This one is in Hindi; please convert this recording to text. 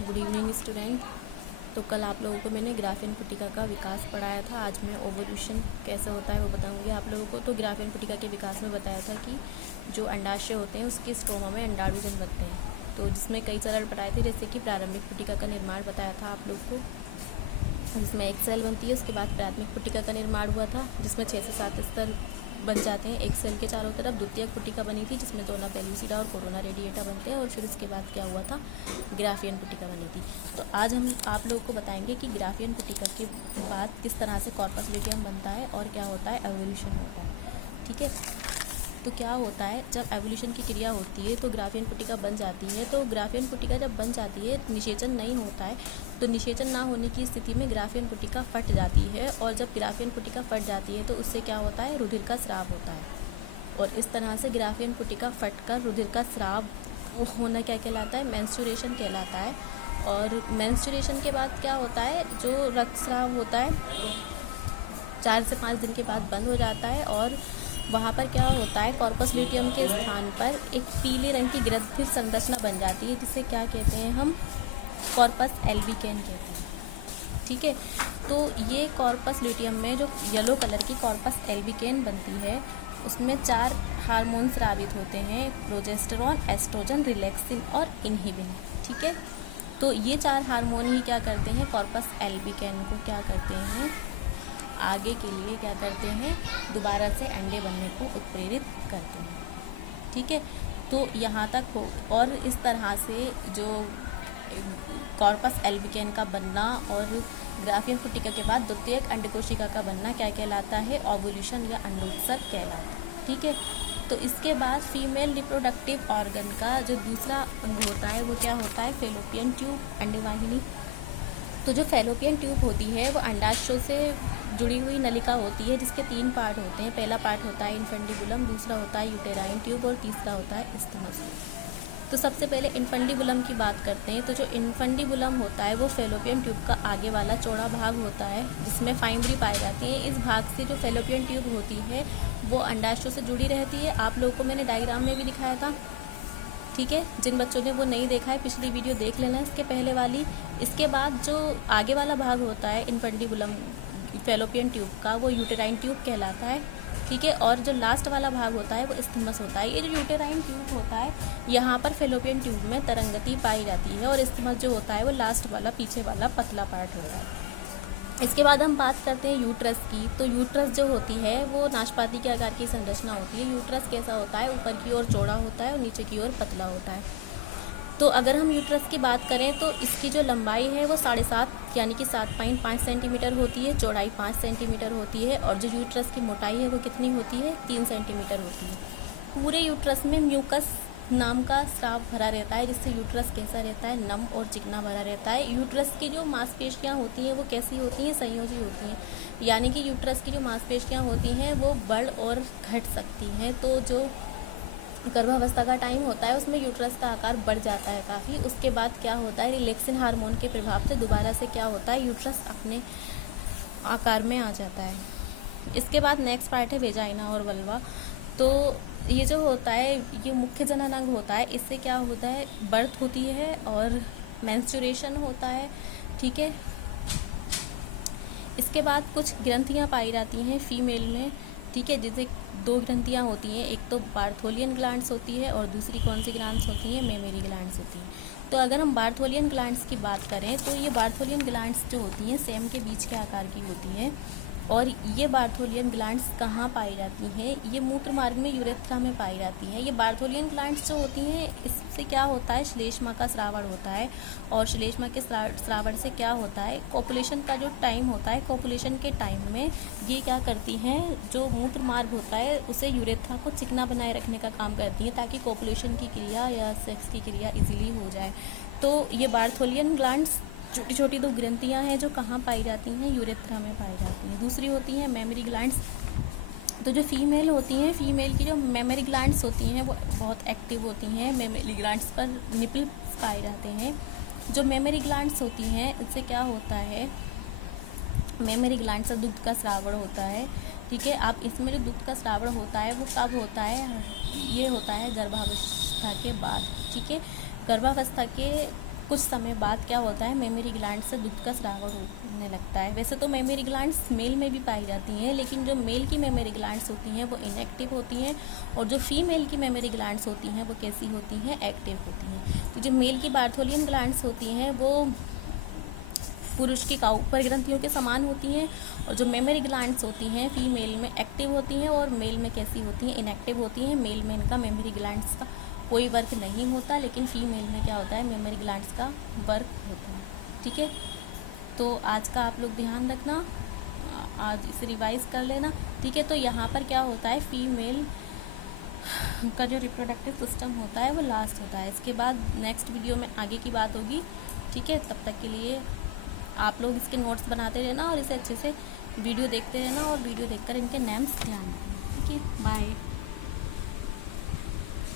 Good evening student. तो कल आप लोगों को मैंने ग्राफियन पुटिका का विकास पढ़ाया था। आज मैं ओवोल्यूशन कैसे होता है वो बताऊंगी आप लोगों को। तो ग्राफियन पुटिका के विकास में बताया था कि जो अंडाशय होते हैं उसके स्ट्रोमा में अंडाणुजन बनते हैं। तो जिसमें कई चरण पढ़ाए थे, जैसे कि प्रारंभिक पुटिका का निर्माण बताया था आप लोग को, जिसमें एक सेल बनती है। उसके बाद प्राथमिक पुटिका का निर्माण हुआ था जिसमें 6 से 7 स्तर बन जाते हैं एक सेल के चारों तरफ। द्वितीयक पुटिका बनी थी जिसमें दोना पेल्यूसिडा और कोरोना रेडिएटा बनते हैं। और फिर उसके बाद क्या हुआ था, ग्राफियन पुटिका बनी थी। तो आज हम आप लोगों को बताएंगे कि ग्राफियन पुटिका के बाद किस तरह से कॉर्पस लुटियम बनता है और क्या होता है, एवोल्यूशन होता है। ठीक है, तो क्या होता है, जब एवोल्यूशन की क्रिया होती है तो ग्राफियन पुटिका बन जाती है। तो ग्राफियन पुटिका जब बन जाती है, निषेचन नहीं होता है, तो निषेचन ना होने की स्थिति में ग्राफियन पुटिका फट जाती है। और जब ग्राफियन पुटिका फट जाती है तो उससे क्या होता है, रुधिर का स्राव होता है। और इस तरह से ग्राफियन पुटिका फटकर रुधिर का स्राव होना क्या कहलाता है, मेंस्ट्रुएशन कहलाता है। और मेंस्ट्रुएशन के बाद क्या होता है, जो रक्तस्राव होता है 4 से 5 दिन के बाद बंद हो जाता है। और वहाँ पर क्या होता है, कॉर्पस ल्यूटियम के स्थान पर एक पीले रंग की ग्रंथित संरचना बन जाती है जिसे क्या कहते हैं हम, कॉर्पस एल्बिकेन कहते हैं। ठीक है, तो ये कॉर्पस ल्यूटियम में जो येलो कलर की कॉर्पस एल्बिकेन बनती है उसमें 4 हार्मोन स्रावित होते हैं, प्रोजेस्टेरॉन, एस्ट्रोजन, रिलैक्सिन और इनहिबिन। ठीक है, तो ये 4 हार्मोन ही क्या करते हैं, कॉर्पस एल्बिकेन को क्या करते हैं, आगे के लिए क्या करते हैं, दोबारा से अंडे बनने को उत्प्रेरित करते हैं। ठीक है, तो यहाँ तक हो। और इस तरह से जो कॉर्पस एल्बिकेन का बनना और ग्राफियन पुटिका के बाद द्वितीयक अंडकोशिका का बनना क्या कहलाता है, ओवुलेशन या अंडोत्सर्ग कहलाता है। ठीक है, तो इसके बाद फीमेल रिप्रोडक्टिव ऑर्गन का जो दूसरा अंग होता है वो क्या होता है, फेलोपियन ट्यूब, अंडवाहिनी। तो जो फेलोपियन ट्यूब होती है वो अंडाशयों से जुड़ी हुई नलिका होती है जिसके 3 पार्ट होते हैं। पहला पार्ट होता है इन्फेंडिबुलम, दूसरा होता है यूटेराइन ट्यूब और तीसरा होता है इस्थमस। तो सबसे पहले इन्फेंडिबुलम की बात करते हैं। तो जो इन्फेंडिबुलम होता है वो फेलोपियन ट्यूब का आगे वाला चौड़ा भाग होता है जिसमें फाइमरी पाई जाती है। इस भाग से जो फेलोपियन ट्यूब होती है वो अंडाशयों से जुड़ी रहती है। आप लोगों को मैंने डायग्राम में भी दिखाया था। ठीक है, जिन बच्चों ने वो नहीं देखा है पिछली वीडियो देख लेना इसके पहले वाली। इसके बाद जो आगे वाला भाग होता है इन्फेंडिबुलम फेलोपियन ट्यूब का वो यूटेराइन ट्यूब कहलाता है। ठीक है, और जो लास्ट वाला भाग होता है वो इस्थमस होता है। ये जो यूटेराइन ट्यूब होता है यहाँ पर फेलोपियन ट्यूब में तरंगति पाई जाती है और इस्थमस जो होता है वो लास्ट वाला पीछे वाला पतला पार्ट होता है। इसके बाद हम बात करते हैं यूट्रस की। तो यूट्रस जो होती है वो नाशपाती के आकार की संरचना होती है। यूट्रस कैसा होता है, ऊपर की ओर चौड़ा होता है और नीचे की ओर पतला होता है। तो अगर हम यूट्रस की बात करें तो इसकी जो लंबाई है वो 7.5 यानी कि 7.5 सेंटीमीटर होती है, चौड़ाई 5 सेंटीमीटर होती है। और जो यूट्रस की मोटाई है वो कितनी होती है, 3 सेंटीमीटर होती है। पूरे यूट्रस में म्यूकस नाम का स्राव भरा रहता है जिससे यूट्रस कैसा रहता है, नम और चिकना भरा रहता है। यूट्रस की जो मांसपेशियाँ होती हैं वो कैसी होती हैं, संयोजी होती हैं। यानी कि यूट्रस की जो मांसपेशियाँ होती हैं वो बढ़ और घट सकती हैं। तो जो गर्भावस्था का टाइम होता है उसमें यूट्रस का आकार बढ़ जाता है काफ़ी। उसके बाद क्या होता है, रिलैक्सिन हार्मोन के प्रभाव से दोबारा से क्या होता है, यूट्रस अपने आकार में आ जाता है। इसके बाद नेक्स्ट पार्ट है वेजाइना और वल्वा। तो ये जो होता है ये मुख्य जनन अंग होता है। इससे क्या होता है, बर्थ होती है और मेंस्ट्रुएशन होता है। ठीक है, इसके बाद कुछ ग्रंथियाँ पाई जाती हैं फीमेल में। ठीक है, जैसे 2 ग्रंथियाँ होती हैं, एक तो बार्थोलियन ग्लैंड्स होती है और दूसरी कौन सी ग्लैंड्स होती हैं, मेमरी ग्लैंड्स होती हैं। तो अगर हम बार्थोलियन ग्लैंड्स की बात करें तो ये बार्थोलियन ग्लैंड्स जो होती हैं सेम के बीच के आकार की होती हैं। और ये बार्थोलियन ग्लैंड्स कहाँ पाई जाती हैं, ये मूत्र मार्ग में यूरेथ्रा में पाई जाती हैं। ये बार्थोलियन ग्लैंड्स जो होती हैं इससे क्या होता है, श्लेष्मा का स्रावण होता है। और श्लेष्मा के स्रावण से क्या होता है, कोपुलेशन का जो टाइम होता है, कोपुलेशन के टाइम में ये क्या करती हैं, जो मूत्र मार्ग होता है उसे यूरेथ्रा को चिकना बनाए रखने का काम करती हैं ताकि कोपुलेशन की क्रिया या सेक्स की क्रिया इजीली हो जाए। तो ये बार्थोलियन ग्लैंड्स छोटी छोटी 2 ग्रंथियाँ हैं जो कहाँ पाई जाती हैं, यूरेथ्रा में पाई जाती हैं। दूसरी होती हैं मेमरी ग्लैंड्स। तो जो फीमेल होती हैं, फीमेल की जो मेमरी ग्लैंड्स होती हैं वो बहुत एक्टिव होती हैं। मेमरी ग्लैंड्स पर निपल्स पाए जाते हैं। जो मेमरी ग्लैंड्स होती हैं इससे क्या होता है, मेमरी ग्लैंड से दुग्ध का स्रावण होता है। ठीक है, आप इसमें जो दुग्ध का स्रावण होता है वो कब होता है, ये होता है गर्भावस्था के बाद। ठीक है, गर्भावस्था के कुछ समय बाद क्या होता है, मेमोरी ग्लैंड से दूध का स्राव होने लगता है। वैसे तो मेमोरी ग्लैंड्स मेल में भी पाई जाती हैं, लेकिन जो मेल की मेमोरी ग्लैंड्स होती हैं वो इनएक्टिव होती हैं, और जो फीमेल की मेमोरी ग्लैंड्स होती हैं वो कैसी होती हैं, एक्टिव होती हैं। तो जो मेल की बार्थोलियन ग्लैंड्स होती हैं वो पुरुष की काउपर ग्रंथियों के समान होती हैं, और जो मेमोरी ग्लैंड्स होती हैं फीमेल में एक्टिव होती हैं और मेल में कैसी होती हैं, इनएक्टिव होती हैं। मेल में इनका मेमोरी ग्लैंड्स का कोई वर्क नहीं होता, लेकिन फीमेल में क्या होता है, मेमोरी ग्लैंड्स का वर्क होता है। ठीक है, तो आज का आप लोग ध्यान रखना, आज इसे रिवाइज कर लेना। ठीक है, तो यहाँ पर क्या होता है, फीमेल का जो रिप्रोडक्टिव सिस्टम होता है वो लास्ट होता है। इसके बाद नेक्स्ट वीडियो में आगे की बात होगी। ठीक है, तब तक के लिए आप लोग इसके नोट्स बनाते रहना और इसे अच्छे से वीडियो देखते रहना, और वीडियो देखकर इनके नेम्स ध्यान रखना। ठीक है, बाय।